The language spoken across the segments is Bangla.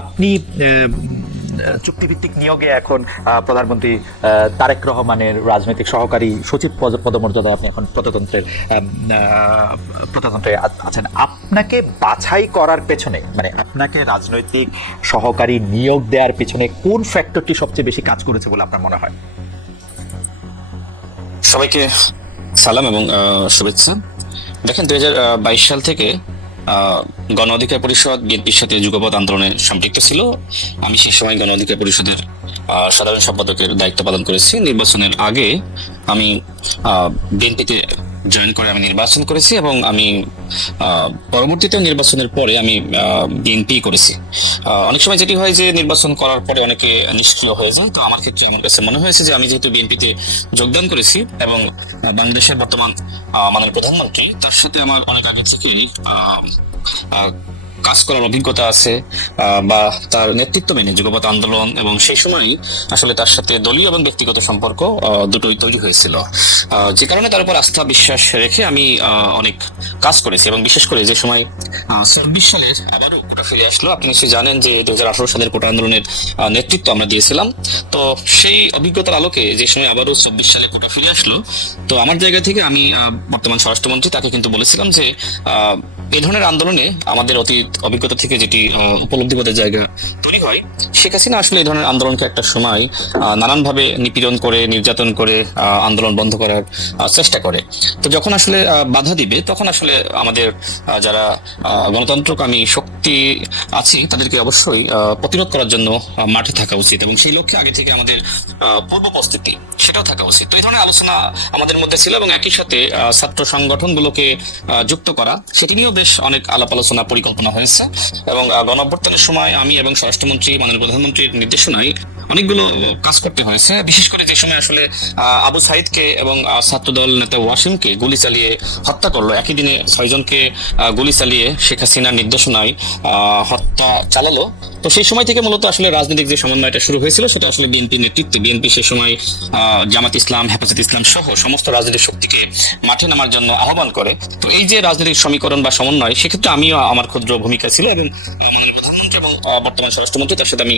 আপনি চুক্তিভিত্তিক নিয়োগে এখন প্রধানমন্ত্রী তারেক রহমানের রাজনৈতিক সহকারী সচিব পদমর্যাদায় আপনি এখন প্রজাতন্ত্রে আছেন। আপনাকে বাছাই করার পেছনে, মানে আপনাকে রাজনৈতিক সহকারী নিয়োগ দেওয়ার পেছনে কোন ফ্যাক্টরটি সবচেয়ে বেশি কাজ করেছে বলে আপনার মনে হয়? সবাইকে সালাম এবং শুভেচ্ছা। দেখেন, 2022 সাল থেকে গণ অধিকার পরিষদ বিএনপির সাথে যুগপৎ আন্দোলনে সম্পৃক্ত ছিল। আমি সেই সময় গণ অধিকার পরিষদের সাধারণ সম্পাদকের দায়িত্ব পালন করেছি। নির্বাচনের আগে আমি বিএনপিতে জয়েন করে আমি নির্বাচন করেছি এবং আমি পরবর্তীতে নির্বাচনের পরে আমি বিএনপি করেছি। অনেক সময় যেটি হয় যে নির্বাচন করার পরে অনেকে নিষ্ক্রিয় হয়ে যায়, তো আমার ক্ষেত্রে আমার কাছে মনে হয়েছে যে আমি যেহেতু বিএনপিতে যোগদান করেছি এবং বাংলাদেশের বর্তমান মাননীয় প্রধানমন্ত্রী, তার সাথে আমার অনেক আগে থেকেই কাজ করার অভিজ্ঞতা আছে বা তার নেতৃত্ব মেনে যুগপৎ আন্দোলন, এবং সেই সময়ই আসলে তার সাথে দলীয় এবং ব্যক্তিগত সম্পর্ক দুটোই তৈরি হয়েছিল, যে কারণে তার উপর আস্থা বিশ্বাস রেখে আমি অনেক কাজ করেছি। এবং বিশেষ করে যে সময় 24 সালের আবারও কোটা ফিরে আসলো, আপনি নিশ্চয়ই জানেন যে 2018 সালের কোটা আন্দোলনের নেতৃত্ব আমরা দিয়েছিলাম। তো সেই অভিজ্ঞতার আলোকে যে সময় আবারও 24 সালে কোটা ফিরে আসলো, তো আমার জায়গা থেকে আমি বর্তমান স্বরাষ্ট্রমন্ত্রী তাকে কিন্তু বলেছিলাম যে এই ধরনের আন্দোলনে আমাদের অতীত অভিজ্ঞতা থেকে যেটি উপলব্ধিবোধের জায়গা তৈরি হয়, শেখ হাসিনা আসলে এই ধরনের আন্দোলনকে একটা সময় নানানভাবে নিপীড়ন করে, নির্যাতন করে আন্দোলন বন্ধ করার চেষ্টা করে। তো যখন আসলে বাধা দিবে, তখন আসলে আমাদের যারা গণতন্ত্রকামী শক্তি আছে তাদেরকে অবশ্যই প্রতিরোধ করার জন্য মাঠে থাকা উচিত, এবং সেই লক্ষ্যে আগে থেকে আমাদের পূর্ব প্রস্তুতি সেটাও থাকা উচিত। তো এই ধরনের আলোচনা আমাদের মধ্যে ছিল, এবং একই সাথে ছাত্র সংগঠনগুলোকে যুক্ত করা, সেটি নিয়েও বেশ অনেক আলাপ আলোচনা পরিকল্পনা হয়েছে। এবং গণ অভ্যুত্থানের সময় আমি এবং স্বরাষ্ট্রমন্ত্রী মাননীয় প্রধানমন্ত্রীর নির্দেশনায় অনেকগুলো কাজ করতে হয়েছে। বিশেষ করে যে সময় আসলে আবু সাইদকে এবং ছাত্রদল নেতা ওয়াসিমকে গুলি চালিয়ে হত্যা করলো, একই দিনে 6 জনকে গুলি চালিয়ে শেখ হাসিনার নির্দেশনায় হত্যা চালালো। তো সেই সময় থেকে মূলত আসলে রাজনৈতিক যে সমন্বয়টা শুরু হয়েছিল, সেটা আসলে বিএনপি নেতৃত্বে, বিএনপি সেই সময় জামাত ইসলাম, হেফাজত ইসলাম সহ সমস্ত রাজনৈতিক শক্তিকে মাঠে নামার জন্য আহ্বান করে। তো এই যে রাজনৈতিক সমীকরণ বা সমন্বয়, সেক্ষেত্রে আমিও আমার ক্ষুদ্র ভূমিকা ছিল, এবং মাননীয় প্রধানমন্ত্রী এবং বর্তমান স্বরাষ্ট্রমন্ত্রী তার সাথে আমি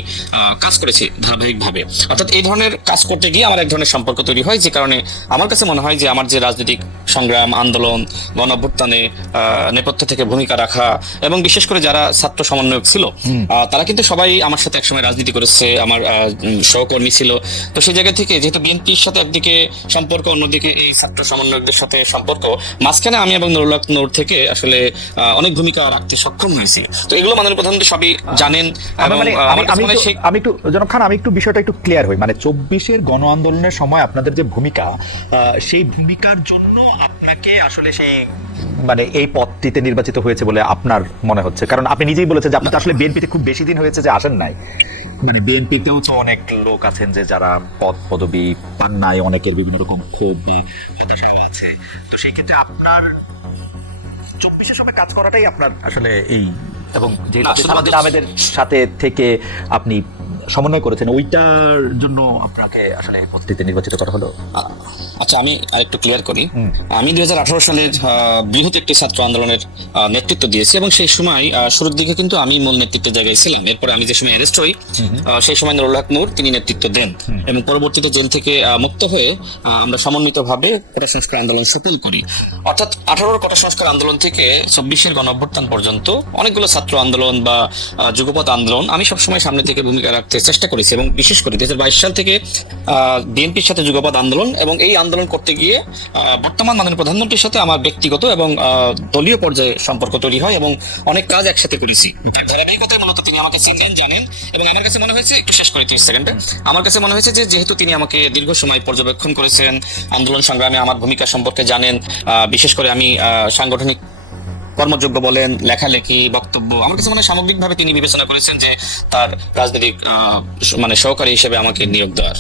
কাজ করেছি ধারাবাহিকভাবে। অর্থাৎ এই ধরনের কাজ করতে গিয়ে আমার এক ধরনের সম্পর্ক তৈরি হয়, যে কারণে আমার কাছে মনে হয় যে আমার যে রাজনৈতিক সংগ্রাম, আন্দোলন, গণ অভ্যুত্থানে নেপথ্য থেকে ভূমিকা রাখা, এবং বিশেষ করে যারা ছাত্র সমন্বয়ক ছিল, তারা কিন্তু সবাই আমার সাথে একসময় রাজনীতি করেছে, আমার সহকর্মী ছিল। তো সেই জায়গা থেকে যেহেতু বিএনপির সাথে একদিকে সম্পর্ক, অন্যদিকে এই ছাত্র সমন্বয়কদের সাথে সম্পর্ক, মাঝখানে আমি এবং নুরুল হক নূর থেকে আসলে অনেক ভূমিকা রাখতে সক্ষম হয়েছি। তো এগুলো মাননীয় প্রধানমন্ত্রী সবই জানেন। আমি একটু জনাব খান, আমি একটু বিষয়টা একটু ক্লিয়ার হই। মানে 24-এর গণ আন্দোলনের সময় আপনাদের যে ভূমিকা, সেই ভূমিকার জন্য আপনাকে আসলে সেই মানে এই পদটিতে নির্বাচিত হয়েছে বলে আপনার মনে হচ্ছে? কারণ আপনি নিজেই বলেছেন যে আপনি তো আসলে বিএনপিতে খুব বেশি দিন হয়েছে যে আসেন নাই। মানে বিএনপিতেও তো অনেক লোক আছেন যে যারা পদবি পান নাই, অনেকের বিভিন্ন রকম ক্ষোভ আছে। তো সেই ক্ষেত্রে আপনার 24-এর সময় কাজ করাটাই আপনার আসলে এই, এবং যে সালাদিন আহমেদের সাথে থেকে আপনি সমন্বয় করেছেন, ওইটার জন্য আপনাকে আসলে পদটিতে নির্বাচিত করা হলো। আচ্ছা, আমি আরেকটু ক্লিয়ার করি। আমি 2018 সালের বৃহৎ একটি ছাত্র আন্দোলনের নেতৃত্ব দিয়েছি, এবং সেই সময় শুরুর দিকে কিন্তু আমি মূল নেতৃত্বের জায়গায় ছিলাম। এরপরে আমি যে সময় অ্যারেস্ট হই, সেই সময় নুরুল হক নূর তিনি নেতৃত্ব দেন, এবং পরবর্তীতে জেল থেকে মুক্ত হয়ে আমরা সমন্বিতভাবে কোটা সংস্কার আন্দোলন সফল করি। অর্থাৎ 18 কোটা সংস্কার আন্দোলন থেকে 24-এর গণ অভ্যুত্থান পর্যন্ত অনেকগুলো ছাত্র আন্দোলন বা যুগপৎ আন্দোলন আমি সবসময় সামনে থেকে ভূমিকা রাখতে চেষ্টা করেছি। এবং বিশেষ করে 2022 সাল থেকে বিএনপির সাথে যুগপৎ আন্দোলন, এবং এই আন্দোলন করতে গিয়ে বর্তমান মাননীয় প্রধানমন্ত্রীর সাথে আমার ব্যক্তিগত এবং দলীয় পর্যায়ে সম্পর্ক তৈরি হয়, এবং অনেক কাজ একসাথে করেছি। ধারাবাহিকতায় মূলত তিনি আমাকে চিনেন, জানেন, এবং আমার কাছে মনে হয়েছে, একটু শেষ করে 30 সেকেন্ডে, আমার কাছে মনে হয়েছে যে যেহেতু তিনি আমাকে দীর্ঘ সময় পর্যবেক্ষণ করেছেন, আন্দোলন সংগ্রামে আমার ভূমিকা সম্পর্কে জানেন, বিশেষ করে আমি সাংগঠনিক কর্মযোগ্য বলেন, লেখালেখি, বক্তব্য, আমার কাছে মনে হয় সামগ্রিকভাবে তিনি বিবেচনা করেছেন যে তার রাজনৈতিক মানে সহকারী হিসেবে আমাকে নিয়োগ দেওয়ার।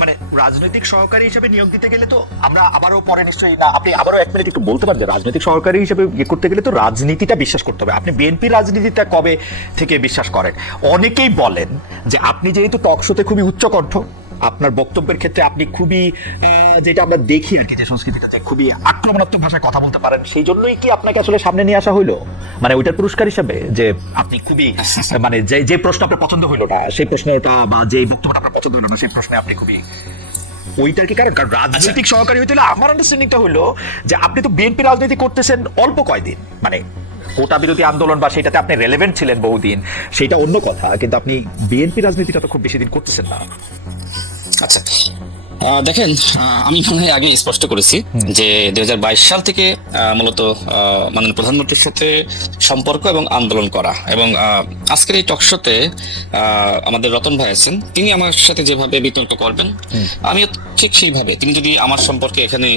মানে রাজনৈতিক সহকারী হিসেবে নিয়োগ দিতে গেলে তো আমরা আবারও পরে নিশ্চয়ই, না আপনি আবারও 1 মিনিট একটু বলতে পারেন যে রাজনৈতিক সহকারী হিসেবে করতে গেলে তো রাজনীতিটা বিশ্বাস করতে হবে। আপনি বিএনপির রাজনীতিটা কবে থেকে বিশ্বাস করেন? অনেকেই বলেন যে আপনি যেহেতু টক শোতে খুবই উচ্চকণ্ঠ, আপনার বক্তব্যের ক্ষেত্রে আপনি খুবই যেটা আমরা দেখি আর কি, যে সংস্কৃতির ক্ষেত্রে খুবই আক্রমণাত্মক ভাষায় কথা বলতে পারেন, সেই জন্যই কি আপনাকে আসলে সামনে নিয়ে আসা হইলো, মানে ওইটার পুরস্কার হিসেবে যে আপনি খুবই মানে যে প্রশ্ন আপনার পছন্দ হইলো না সেই প্রশ্নটা, বা যে বক্তব্যটা আপনার পছন্দ হলো না সেই প্রশ্নে আপনি খুবই ওইটার কি কারণ? কারণ রাজনৈতিক সহকারী হইতে হলে আমার আন্ডারস্ট্যান্ডিংটা হলো যে আপনি তো বিএনপি রাজনীতি করতেছেন অল্প কয়দিন, মানে কোটা বিরোধী আন্দোলন বা সেটাতে আপনি রেলেভেন্ট ছিলেন বহুদিন, সেটা অন্য কথা, কিন্তু আপনি বিএনপি রাজনীতিটা তো খুব বেশি দিন করতেছেন না। আচ্ছা, দেখেন, আমি মনে হয় আগে স্পষ্ট করেছি যে 2022 সাল থেকে মূলত মাননীয় প্রধানমন্ত্রীর সাথে সম্পর্ক এবং আন্দোলন করা, এবং আজকের এই টকশোতে আমাদের রতন ভাই আছেন, তিনি আমার সাথে যেভাবে বিতর্ক করবেন আমিও ঠিক সেইভাবে, তিনি যদি আমার সম্পর্কে এখানে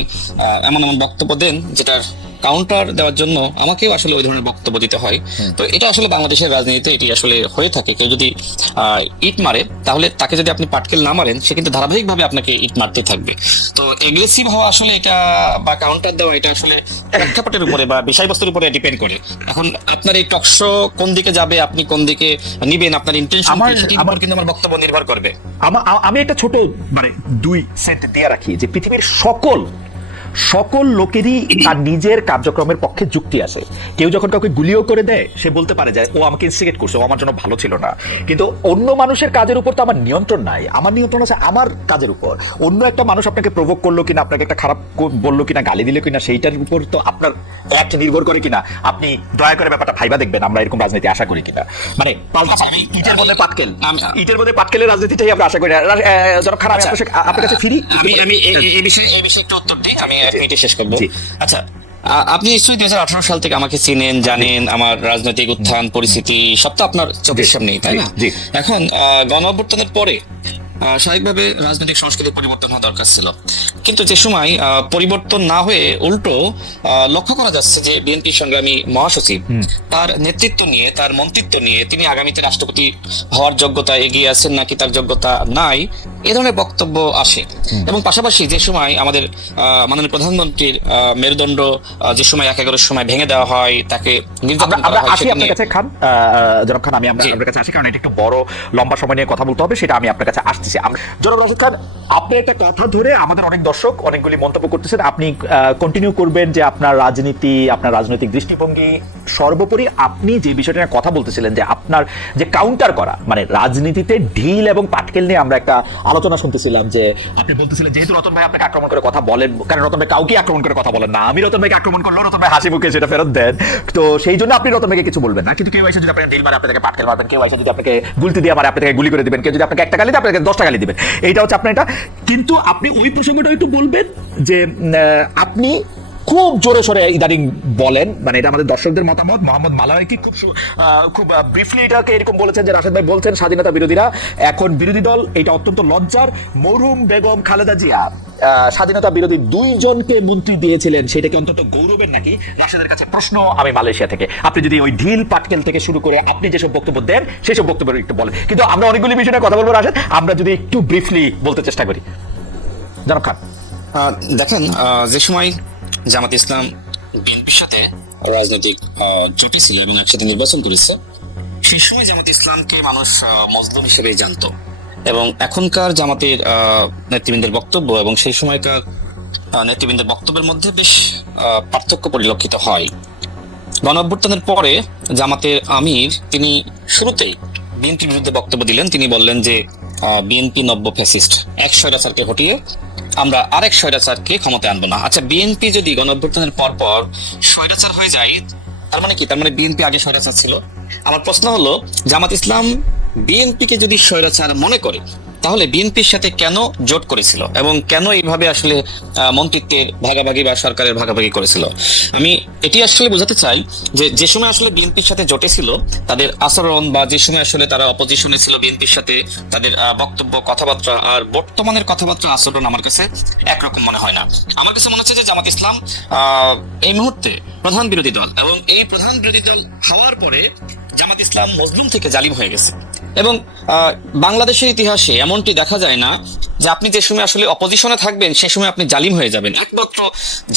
এমন এমন বক্তব্য দেন যেটার কাউন্টার দেওয়ার জন্য আমাকেও আসলে ওই ধরনের বক্তব্য দিতে হয়। তো এটা আসলে বাংলাদেশের রাজনীতিতে এটি আসলে হয়ে থাকে। কেউ যদি ইট মারে, তাহলে তাকে যদি আপনি পাটকেল না মারেন, সে কিন্তু ধারাবাহিকভাবে আপনাকে ইট মারতে থাকবে। তো এগ্রেসিভ হওয়া আসলে এটা, বা কাউন্টার দেওয়া, এটা আসলে প্রেক্ষাপটের উপরে বা বিষয়বস্তুর উপরে ডিপেন্ড করে। এখন আপনার এই টকশো কোন দিকে যাবে, আপনি কোন দিকে নিবেন, আপনার ইন্টেনশন আমার কিন্তু আমার বক্তব্য নির্ভর করবে। আমি একটা ছোট মানে 2 সেন্ট দিয়ে রাখি যে পৃথিবীর সকল লোকেরই তার নিজের কার্যক্রমের পক্ষে যুক্তি আছে। কেউ যখন কাউকে গুলিও করে দেয়, সে বলতে পারে যে ও আমাকে ইনস্টিগেট করছে, ও আমার জন্য ভালো ছিল না। কিন্তু অন্য মানুষের কাজের উপর তো আমার নিয়ন্ত্রণ নাই, আমার নিয়ন্ত্রণ আছে আমার কাজের উপর। অন্য একটা মানুষ আপনাকে প্রভোক করলো কিনা, আপনাকে একটা খারাপ বললো কিনা, গালি দিল কিনা, সেইটার উপর তো আপনার অ্যাক্ট নির্ভর করে কিনা। আপনি দয়া করে ব্যাপারটা ভাইবা দেখবেন আমরা এরকম রাজনীতি আশা করি কিনা, মানে ইটের মধ্যে পাটকেলের রাজনীতিটাই আমরা আশা করি। জনাব খান, আমি আপনার কাছে ফিরি, আমি এই বিষয়ে একটু উত্তর দিই, আমি এক মিনিটে শেষ করবো। আচ্ছা, আপনি নিশ্চয়ই 2018 সাল থেকে আমাকে চিনেন, জানেন, আমার রাজনৈতিক উত্থান পরিস্থিতি সব তো আপনার চোখের সামনেই, তাই না? এখন গণ অভ্যুত্থানের পরে স্বাভাবিকভাবে রাজনৈতিক সংস্কৃতির পরিবর্তন হওয়া দরকার ছিল, কিন্তু যে সময় পরিবর্তন না হয়ে উল্টো লক্ষ্য করা যাচ্ছে যে বিএনপি সংগ্রামী মহাসচিব তার নেতৃত্ব নিয়ে, তার মন্ত্রিত্ব নিয়ে তিনি আগামীতে রাষ্ট্রপতি হওয়ার যোগ্যতা এগিয়ে আছেন নাকি তার যোগ্যতা নাই, এ ধরনের বক্তব্য আসে। এবং পাশাপাশি যে সময় আমাদের মাননীয় প্রধানমন্ত্রীর মেরুদণ্ড যে সময় 11-এর সময় ভেঙে দেওয়া হয়, তাকে নির্যাতন করা হয়, আপনার কাছে খান, জনাব খান, আমি আপনার কাছে আসি, কারণ এটা একটু বড় লম্বা সময় নিয়ে কথা বলতে হবে, সেটা আমি আপনার কাছে আসতেছি। জনাব রাশেদ খান, আপনি একটা কথা ধরে আমাদের অনেক দর্শক অনেকগুলি মন্তব্য করতেছেন, আপনি কন্টিনিউ করবেন যে আপনার রাজনীতি, আপনার রাজনৈতিক দৃষ্টিভঙ্গি, সর্বোপরি আপনি যে বিষয়টা নিয়ে কথা বলতেছিলেন যে আপনার যে কাউন্টার করা, মানে রাজনীতিতে ঢিল এবং পাটকেল নিয়ে আমরা একটা আলোচনা শুনতেছিলাম, যে আপনি বলতেছিলেন যেহেতু রতন ভাই আপনাকে আক্রমণ করে কথা বলেন, কারণ রতন ভাই কাউকে আক্রমণ করে কথা বলেন না, আমি রতন ভাইকে আক্রমণ করলো, রতন ভাই হাসি মুখে সেটা ফেরত দেন, তো সেই জন্য আপনি রতন ভাইকে কিছু বলবেন না। কিন্তু কেউ এসে যদি আপনাকে ঢিল মারে, আপনাকে পাটকেল মারবেন, কেউ এসে যদি আপনাকে গুলতি দিয়ে মারে, আপনাকে গুলি করে দিবেন, কেউ যদি আপনাকে একটা গালি দেয়, আপনাকে 10টা গালি দিবেন, এইটা হচ্ছে আপনার এটা। কিন্তু আপনি ওই প্রসঙ্গটা একটু বলবেন যে আপনি খুব জোরে সোরে ইদানিং বলেন, মানে এটা আমাদের দর্শকদের মতামত, মোহাম্মদ মালাওয়াই কি খুব ব্রিফলি এটাকে এরকম বলেছেন যে রাশেদ ভাই বলছেন স্বাধীনতা বিরোধীরা এখন বিরোধী দল, এটা অত্যন্ত লজ্জার। মরহুম বেগম খালেদা জিয়া স্বাধীনতা বিরোধী 2 জনকে মন্ত্রী দিয়েছিলেন, সেটাকে অন্তত গৌরবের নাকি? রাশেদের কাছে প্রশ্ন আমি মালয়েশিয়া থেকে, আপনি যদি ওই ঢিল পাটকেল থেকে শুরু করে আপনি যেসব বক্তব্য দেন সেসব বক্তব্য একটু বলেন। কিন্তু আমরা অনেকগুলি বিষয়ে কথা বলবো রাশেদ, আমরা যদি একটু ব্রিফলি বলতে চেষ্টা করি। জনাব খান, দেখেন, যে সময় জামাত ইসলাম বিএনপির সাথে রাজনৈতিক জুটি ছিল এবং একসাথে নির্বাচন করেছে, সেই সময় জামাত ইসলামকে মানুষ মজলুম হিসেবেই জানতো, এবং এখনকার জামাতের নেতৃবৃন্দের বক্তব্য এবং সেই সময়কার নেতৃবৃন্দের বক্তব্যের মধ্যে বেশ পার্থক্য পরিলক্ষিত হয়। গণ অভ্যুত্থানের পরে জামাতের আমির তিনি শুরুতেই বিএনপির বিরুদ্ধে বক্তব্য দিলেন। তিনি বললেন যে বিএনপি নব্য ফ্যাসিস্ট, এক স্বৈরাচারকে হটিয়ে আমরা আরেক স্বৈরাচারকে ক্ষমতায় আনবো না। আচ্ছা, বিএনপি যদি গণ অভ্যুত্থানের পর স্বৈরাচার হয়ে যায়, তার মানে কি? তার মানে বিএনপি আগে স্বৈরাচার ছিল? আমার প্রশ্ন হলো, জামাত ইসলাম বিএনপিকে যদি স্বৈরাচার মনে করে, তাহলে বিএনপির সাথে কেন জোট করেছিল এবং কেন এইভাবে আসলে মন্ত্রিত্বের ভাগাভাগি বা সরকারের ভাগাভাগি করেছিল? আমি এটি আসলে বোঝাতে চাই যে সময় আসলে বিএনপির সাথে জোটে ছিল, তাদের আচরণ, বা যে সময় আসলে তারা অপোজিশনে ছিল বিএনপির সাথে, তাদের বক্তব্য, কথাবার্তা আর বর্তমানের কথাবার্তা, আচরণ আমার কাছে একরকম মনে হয় না। আমার কাছে মনে হচ্ছে যে জামাত ইসলাম এই মুহূর্তে প্রধান বিরোধী দল, এবং এই প্রধান বিরোধী দল হওয়ার পরে জামাত ইসলাম মজলুম থেকে জালিম হয়ে গেছে। এবং বাংলাদেশের ইতিহাসে এমনটি দেখা যায় না যে আপনি যে সময় আসলে অপোজিশনে থাকবেন সেই সময় আপনি জালিম হয়ে যাবেন। একমাত্র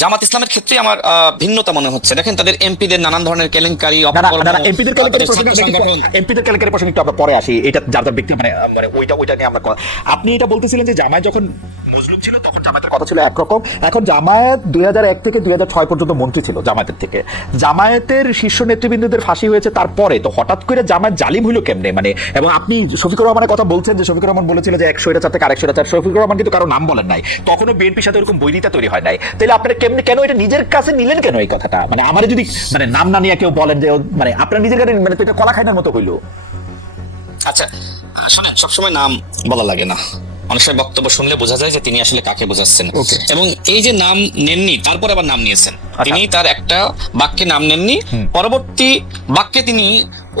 জামাত ইসলামের ক্ষেত্রে আমার ভিন্নতা মনে হচ্ছে। দেখেন তাদের এমপিদের নানান ধরনের কেলেঙ্কারি, এমপিদের কেলেঙ্কারি প্রসঙ্গে একটু আমরা পরে আসি, এটা যার যার ব্যক্তি মানে মানে ওইটা নিয়ে আমরা আপনি এটা বলতেছিলেন যে জামায়াত যখন মজলুম ছিল তখন জামায়াতের কথা ছিল একরকম, এখন জামায়াত 2001 থেকে 2006 পর্যন্ত মন্ত্রী ছিল জামায়াতের থেকে, জামায়াতের শীর্ষ নেতৃবৃন্দদের ফাঁসি হয়েছে তারপরে, তো হঠাৎ করে জামায়াত জালিম হইলো কেমনে? মানে এবং আপনি শফিকুর রহমানের কথা বলছেন যে শফিকুর রহমান বলেছিল যে 100 থেকে 100, শফিকুর রহমান কিন্তু কারো নাম বলেন নাই, তখনও বিএনপির সাথে ওরকম বৈরিতা তৈরি হয় নাই, তাহলে আপনারা কেমনে কেন এটা নিজের কাছে নিলেন কেন এই কথাটা? মানে আমার যদি মানে নাম না নিয়ে কেউ বলেন যে মানে আপনার নিজের কাছে মানে তো এটা কলা খাইনার মতো হইলো। আচ্ছা শোনেন, সবসময় নাম বলা লাগে না, অনেক সময় বক্তব্য শুনলে বোঝা যায় যে তিনি আসলে কাকে বোঝাচ্ছেন। এবং এই যে নাম নেননি তারপর আবার নাম নিয়েছেন, তিনি তার একটা বাক্যে নাম নেননি, পরবর্তী বাক্যে তিনি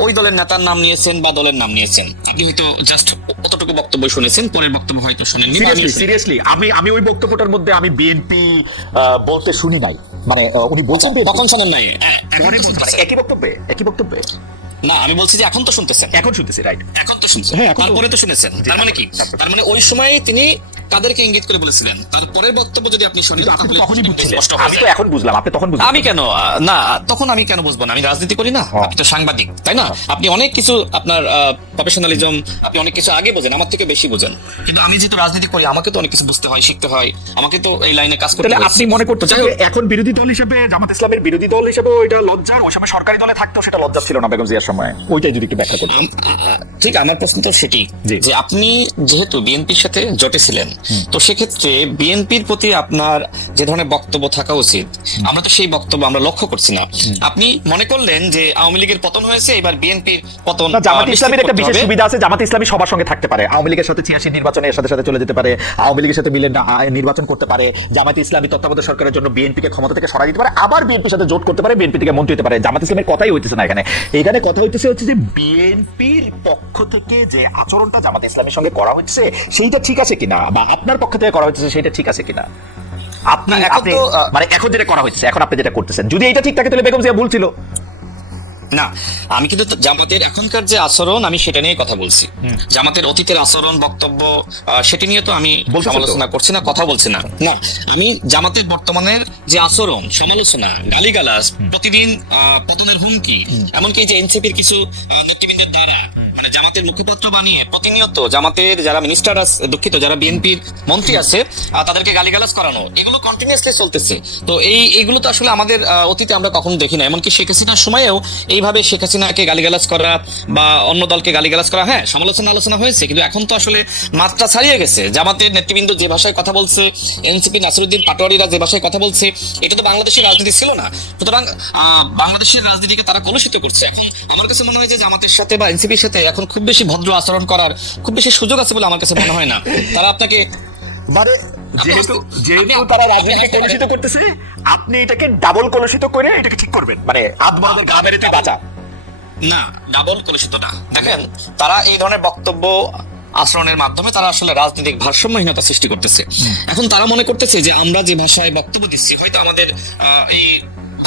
ওই দলের নেতার নাম নিয়েছেন বা দলের নাম নিয়েছেন। আপনি হয়তো জাস্ট অতটুকু বক্তব্য শুনেছেন, পরের বক্তব্য হয়তো শুনেননি। সিরিয়াসলি আমি ওই বক্তব্যটার মধ্যে আমি বিএনপি বলতে শুনি নাই, মানে উনি বলছেন কখন শোনেন নাই? একই বক্তব্যে না, আমি বলছি যে এখন তো শুনতেছেন। এখন শুনতেছি, রাইট, এখন তো শুনছেন, তারপরে তো শুনেছেন। তার মানে কি? তার মানে ওই সময় তিনি তাদেরকে ইঙ্গিত করে বলেছিলেন। তারপরের বক্তব্য যদি আপনি শুনেন তাহলে আমি তো এখন বুঝলাম, আপনি তখন বুঝলেন। আমি কেন না, তখন আমি কেন বুঝবো না? আমি রাজনীতি করি না, আপনি তো সাংবাদিক, তাই না? আপনি অনেক কিছু, আপনার প্রফেশনালিজম, আপনি অনেক কিছু আগে বোঝেন, আমার থেকে বেশি বোঝেন। কিন্তু আমি যেহেতু রাজনীতি করি, আমাকে তো অনেক কিছু বুঝতে হয়, শিখতে হয়, আমাকে তো এই লাইনে কাজ করতে হয়। আপনি মনে করতেন যে এখন বিরোধী দল হিসেবে, জামাত ইসলামের বিরোধী দল হিসেবে ওইটা লজ্জার, ওই সময় সরকারি দলে থাকতো সেটা লজ্জা ছিল না বেগম জিয়ার সময়, ওইটাই যদি একটু ব্যাখ্যা করতেন। ঠিক, আমার প্রশ্ন তো সেটি যে আপনি যেহেতু বিএনপির সাথে জোটে ছিলেন, তো সেক্ষেত্রে বিএনপির প্রতি আপনার যে ধরনের বক্তব্য থাকা উচিত, আমরা তো সেই বক্তব্য আমরা লক্ষ্য করছি না। আপনি মনে করলেন যে আওয়ামী লীগের পতন হয়েছে, এবার বিএনপির পতন। জামাত ইসলামের একটা বিশেষ সুবিধা আছে, জামাত ইসলামী সবার সঙ্গে থাকতে পারে, আওয়ামী লীগের সাথে 86 নির্বাচনে এর সাথে সাথে চলে যেতে পারে, আওয়ামী লীগের সাথে মিলে নির্বাচন করতে পারে, জামাত ইসলামী তত্ত্বাবধায়ক সরকারের জন্য বিএনপিকে ক্ষমতা থেকে সরাই দিতে পারে, আবার বিএনপির সাথে জোট করতে পারে, বিএনপি থেকে মন্ত্রী হতে পারে। জামাত ইসলামের কথাই হইতেছে না এখানে কথা হইতেছে হচ্ছে যে বিএনপির পক্ষ থেকে যে আচরণটা জামাত ইসলামের সঙ্গে করা হচ্ছে সেইটা ঠিক আছে কিনা, বা আপনার পক্ষ থেকে করা হচ্ছে সেটা ঠিক আছে কিনা। আপনার মানে এখন যেটা করা হচ্ছে, এখন আপনি যেটা করতেছেন, যদি এটা ঠিক থাকে তাহলে বেগম জিয়া ভুল ছিল না। আমি কিন্তু জামাতের এখনকার যে আচরণ, আমি সেটা নিয়ে কথা বলছি। জামাতের অতীতের আচরণ, বক্তব্য, সেটি নিয়ে তো আমি সমালোচনা করছি না, কথা বলছি না। না, আমি জামাতের বর্তমানের যে আচরণ, সমালোচনা, গালিগালাজ, প্রতিদিন পতনের হুমকি, এমনকি যে এনসিপির কিছু নেতৃবৃন্দের দ্বারা মানে জামাতের মুখপাত্র বানিয়ে প্রতিনিয়ত জামাতের যারা মিনিস্টার আছে, দুঃখিত, যারা বিএনপির মন্ত্রী আছে, তাদেরকে গালিগালাজ করানো, এগুলো কন্টিনিউয়াসলি চলতেছে। তো এইগুলো তো আসলে আমাদের অতীতে আমরা কখনো দেখি না। এমনকি শেখ হাসিনার সময়েও এইভাবে শেখ হাসিনাকে গালিগালাজ করা বা অন্য দলকে গালিগালাজ করা, হ্যাঁ, আলোচনা হয়েছে, কিন্তু এখন তো আসলে মাত্রা ছাড়িয়ে গেছে। জামাতের নেতৃবৃন্দ যে ভাষায় কথা বলছে, এনসিপি নাসিরউদ্দিন পাটোয়ারিরা যে ভাষায় কথা বলছে, এটা তো বাংলাদেশের রাজনীতি ছিল না। সুতরাং বাংলাদেশের রাজনীতিকে তারা কলুষিত করছে। আমার কাছে মনে হয় যে জামাতের সাথে বা এনসিপির সাথে এখন খুব বেশি ভদ্র আচরণ করার খুব বেশি সুযোগ আছে বলে আমার কাছে মনে হয় না। তারা আপনাকে মানে যেহেতু তারা রাজনীতিকে কলুষিত করতেছে, আপনি এটাকে ডাবল কলুষিত করে এটাকে ঠিক করবেন, মানে আদমাদের গা মেরে তুই বাঁচা। না, ডাবল কলুষিত না। দেখেন, তারা এই ধরনের বক্তব্য আচরণের মাধ্যমে তারা আসলে রাজনৈতিক ভারসাম্যহীনতা সৃষ্টি করতেছে। এখন তারা মনে করতেছে যে আমরা যে ভাষায় বক্তব্য দিচ্ছি, হয়তো আমাদের এই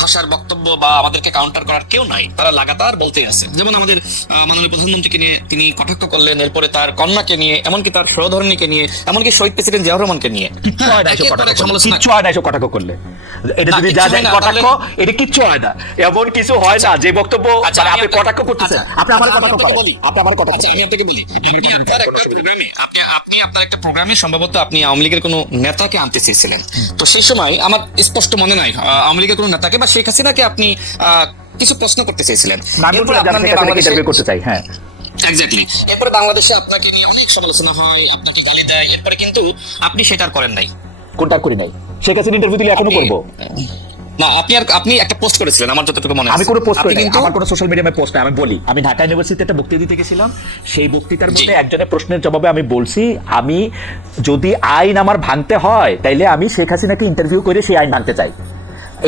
ভাষার বক্তব্য বা আমাদেরকে কাউন্টার করার কেউ নাই, তারা লাগাতার বলতেই আছে। যেমন আমাদের মাননীয় প্রধানমন্ত্রীকে নিয়ে তিনি কটাক্ষ করলেন, এরপরে তার কন্যাকে নিয়ে, এমনকি তার সহধর্মীকে নিয়ে, এমনকি শহীদ প্রেসিডেন্ট জিয়াউর রহমানকে নিয়ে। কিচ্ছু হয় না এসব কটাক্ষ করলে, এটা যদি যা যায় কটাক্ষ, এটা কিচ্ছু হয় না, এমন কিছু হয় না যে বক্তব্য আপনি কটাক্ষ করতেছেন। আপনি আমার কথা বলি, আপনি আমার কথা বলি, আমি আপনাকে বলি, আপনি আপনার একটা প্রোগ্রামে সম্ভবত আপনি আওয়ামী লীগের কোনো নেতাকে আনতে চেয়েছিলেন। তো সেই সময় আমার স্পষ্ট মনে নাই আওয়ামী লীগের কোনো নেতাকে বা শেখ হাসিনাকে আপনি কিছু প্রশ্ন করতে চেয়েছিলেন। এক্স্যাক্টলি। এরপরে বাংলাদেশে আপনাকে নিয়ে অনেক সমালোচনা হয়, আপনাকে গালি দেয়, এরপরে কিন্তু আপনি সেটা আর করেন নাই। কোনটা করি নাই? শেখ হাসিনা ইন্টারভিউ দিলে এখনো করব না। আপনি একটা পোস্ট করেছিলেন, আমার যতটুকু মনে আছে। আমি কোনো পোস্ট করি নাই, আমার কোনো সোশ্যাল মিডিয়ায় পোস্ট নাই। আমি বলি, আমি ঢাকা ইউনিভার্সিটিতে একটা বক্তৃতা দিতে গেছিলাম, সেই বক্তৃতার মধ্যে একজনের প্রশ্নের জবাবে আমি বলছি, আমি যদি আইন আমার ভাঙতে হয় তাইলে আমি শেখ হাসিনাকে ইন্টারভিউ করে সেই আইন ভাঙতে চাই।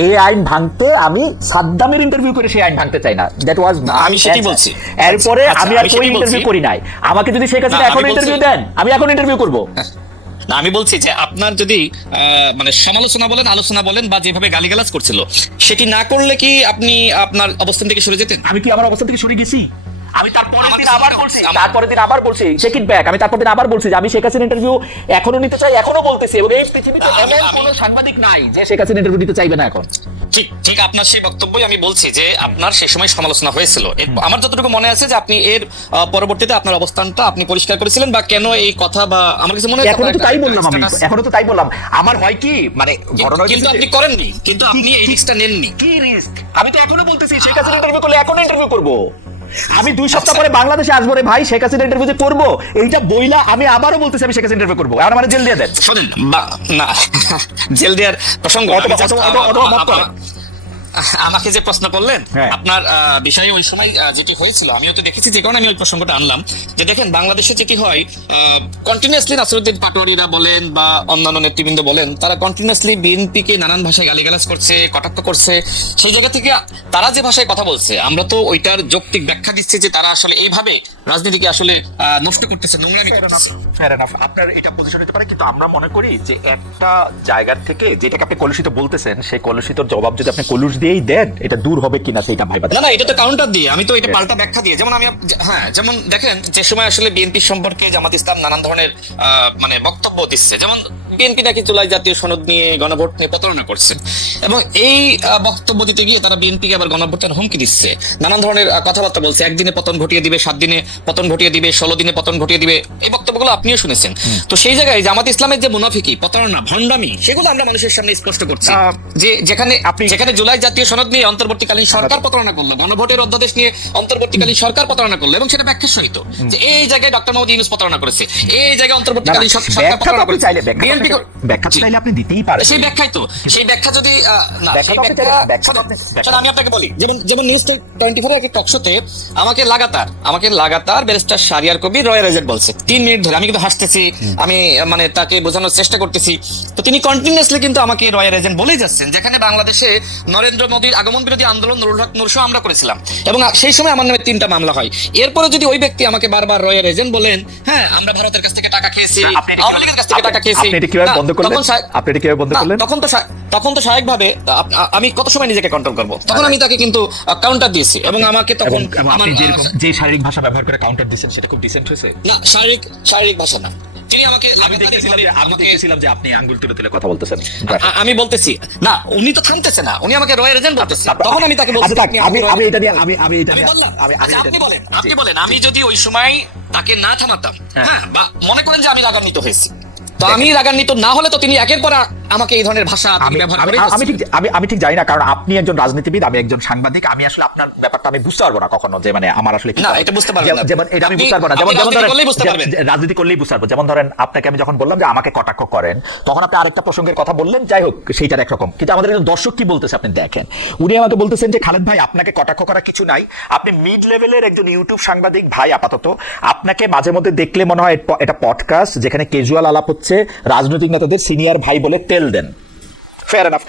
এই আইন ভাঙতে আমি সাদ্দামের ইন্টারভিউ করে সেই আইন ভাঙতে চাই না। দ্যাট ওয়াজ আমি সেটাই বলছি। এরপরে আমি আর কোনো ইন্টারভিউ করি নাই। আমাকে যদি শেখ হাসিনা এখন ইন্টারভিউ দেন, আমি এখন ইন্টারভিউ করব না। আমি বলছি যে আপনার যদি মানে সমালোচনা বলেন, আলোচনা বলেন, বা যেভাবে গালিগালাজ করছিল সেটি না করলে কি আপনি আপনার অবস্থান থেকে সরে যেতেন? আমি কি আমার অবস্থান থেকে সরে গেছি? আমি তারপরের দিন আবার বলছি চেক ইট ব্যাক, আমি তারপর দিন আবার বলছি যে আমি শেখ হাসিনা ইন্টারভিউ এখনো নিতে চাই, এখনো বলতেছি, এবং এই পৃথিবীতে এমন কোনো সাংবাদিক নাই যে শেখ হাসিনা ইন্টারভিউ নিতে চাইবে না এখন। ঠিক ঠিক আপনার সেই বক্তব্যই আমি বলছি যে আপনার সেই সময় সমালোচনা হয়েছিল। আমার যতটুকু মনে আছে যে আপনি এর পরবর্তীতে আপনার অবস্থানটা আপনি পরিষ্কার করেছিলেন, বা কেন এই কথা, বা আমার কাছে মনে হয় এখনো তো তাই বললাম, আমি এখনো তো তাই বললাম। আমার হয় কি মানে ঘটনা, কিন্তু আপনি করেননি, কিন্তু আপনি এই রিস্কটা নেননি। কি রিস্ক? আমি তো এখনো বলতেছি শেখ হাসিনা ইন্টারভিউ করলে এখনো ইন্টারভিউ করব। আমি 2 সপ্তাহ পরে বাংলাদেশে আসবো রে ভাই, শেখ হাসিনা ইন্টারভিউ যে করবো এইটা বইলা আমি আবারও বলতেছি আমি শেখ হাসিনা ইন্টারভিউ করবো। আর মানে জেল দিয়ে দেন। শোনেন, না জেল দেওয়ার প্রসঙ্গ আমাকে যে প্রশ্ন করলেন আপনার বিষয়ে ওই সময় যেটি হয়েছিল আমিও তো দেখেছি, যে কারণে আমি ওই প্রসঙ্গটা আনলাম। যে দেখেন বাংলাদেশে যেটি হয়, কন্টিনিউয়াসলি নাসিরউদ্দিন পাটোয়ারিরা বলেন বা অন্যান্য নেতৃবৃন্দ বলেন, তারা কন্টিনিউয়াসলি বিএনপিকে নানান ভাষায় গালিগালাজ করছে, কটাক্ষ করছে। সেই জায়গা থেকে তারা যে ভাষায় কথা বলছে, আমরা তো ওইটার যৌক্তিক ব্যাখ্যা দিচ্ছি যে তারা আসলে এইভাবে রাজনীতিকে আসলে নষ্ট করতেছে, নোংরামি করতেছে। আপনার এটা পজিশন হতে পারে, কিন্তু আমরা মনে করি যে একটা জায়গা থেকে যেটাকে আপনি কলুষিত বলতেছেন, সেই কলুষিতর জবাব যদি আপনি কলুষ দিয়েই দেন, এটা দূর হবে কিনা সেটা ভাইবা। না, এটা তো কাউন্টার দিয়ে, আমি তো এটা পাল্টা ব্যাখ্যা দিয়ে। যেমন আমি যেমন দেখেন যে সময় আসলে বিএনপি সম্পর্কে জামাত ইসলাম নানান ধরনের মানে বক্তব্য দিচ্ছে, যেমন বিএনপি নাকি জুলাই জাতীয় সনদ নিয়ে গণভোট নিয়ে প্রতারণা করছে, এবং এই বক্তব্য দিতে গিয়ে তারা বিএনপিকে আবার গণভোটের হুমকি দিচ্ছে, নানান ধরনের কথাবার্তা বলছে, একদিনে পতন ঘটিয়ে দিবে, 7 দিনে পতন ঘটিয়ে দিবে, 16 দিনে পতন ঘটিয়ে দিবে। এই বক্তব্যগুলো আপনিও শুনেছেন। তো সেই জায়গায় জামাত ইসলামের যে মুনাফিকি, প্রতারণা, ভণ্ডামি, সেগুলো আমরা মানুষের সামনে স্পষ্ট করছি। যে যেখানে জুলাই জাতীয় সনদ নিয়ে অন্তর্বর্তীকালীন সরকার প্রতারণা করলো, গণভোটের অধ্যাদেশ নিয়ে অন্তর্বর্তীকালীন সরকার প্রতারণা করলো, এবং সেটা ব্যাখ্যার সহিত যে এই জায়গায় ডক্টর মোহাম্মদ ইউনূস প্রতারণা করেছে, এই জায়গায় অন্তর্বর্তীকালীন সরকার প্রতারণা করেছে। ব্যাখ্যা চাইলে আপনি দিতেই পারেন। সেই ব্যাখ্যাই তো, সেই ব্যাখ্যা যদি আমি আপনাকে বলি, যেমন নিউজ 24 এর টকশোতে আমাকে লাগাতার barrister Shahriar Kabir royal agent বলছে 3 মিনিট ধরে। আমি কিন্তু হাসতেছি, আমি মানে তাকে বোঝানোর চেষ্টা করতেছি, তো তিনি কন্টিনিউয়াসলি কিন্তু আমাকে রয়্যাল এজেন্ট বলেই যাচ্ছেন, যেখানে বাংলাদেশে নরেন্দ্র মোদীর আগমন বিরোধী আন্দোলন নুরুল হক নূর আমরা করেছিলাম, এবং সেই সময় আমার নামে 3টা মামলা হয়। এরপরে যদি ওই ব্যক্তি আমাকে বারবার রয়্যাল এজেন্ট বলেন, হ্যাঁ আমরা ভারতের কাছ থেকে টাকা খেয়েছি, আওয়ামী লীগের কাছ থেকে টাকা খেয়েছি, আপনি এটা কিভাবে বন্ধ করলেন? তখন তো স্বাভাবিকভাবে আমি কত সময় নিজেকে কন্ট্রোল করব, তখন আমি তাকে কিন্তু কাউন্টার দিয়েছি, এবং আমাকে তখন যে শারীরিক ভাষা ব্যবহার করে কাউন্টার দিয়েছেন সেটা খুব ডিসেন্ট হয়েছে। না, শারীরিক ভাষা না, তিনি আমাকে আমি দেখেছিলাম যে আপনি আঙ্গুল তুলে তুলে কথা বলতেছেন। আমি বলতেছি না, উনি তো থামতেছে না, উনি আমাকে রয়্যাল এজেন্ট বলতেছে, তখন আমি তাকে বলছি আমি এটা নিয়ে আপনি বলেন, আমি যদি ওই সময় তাকে না থামাতাম, হ্যাঁ, বা মনে করেন যে আমি রাগান্বিত হয়েছি, তো আমি রাগান্বিত না হলে তো তিনি একের পর আমাকে এই ধরনের ভাষা ব্যবহার করে। আমি ঠিক জানি না, কারণ আপনি একজন রাজনীতিবিদ, আমি একজন সাংবাদিক, আমি আসলে আপনার ব্যাপারটা আমি বুঝতে পারবো না কখনো, যে মানে আমার আসলে না, এটা বুঝতে পারবেন না, যেমন এটা আমি বুঝতে পারবো না, যেমন রাজনীতি করলেই বুঝতে পারবো। যেমন ধরেন আপনাকে আমি যখন বললাম যে আমাকে কটাক্ষ করেন, তখন আপনি আরেকটা প্রসঙ্গের কথা বললেন, যাই হোক সেইটার একরকম, কিন্তু আমাদের একজন দর্শক কি বলতেছে আপনি দেখেন। উনি আমাকে বলতেছেন যে খালেদ ভাই, আপনাকে কটাক্ষ করা কিছু নাই, আপনি মিড লেভেলের একজন ইউটিউব সাংবাদিক ভাই, আপাতত আপনাকে মাঝে মধ্যে দেখলে মনে হয় এটা পডকাস্ট যেখানে ক্যাজুয়াল আলাপ হচ্ছে, রাজনৈতিক নেতাদের সিনিয়র ভাই বলে তেল দেন। Fair enough.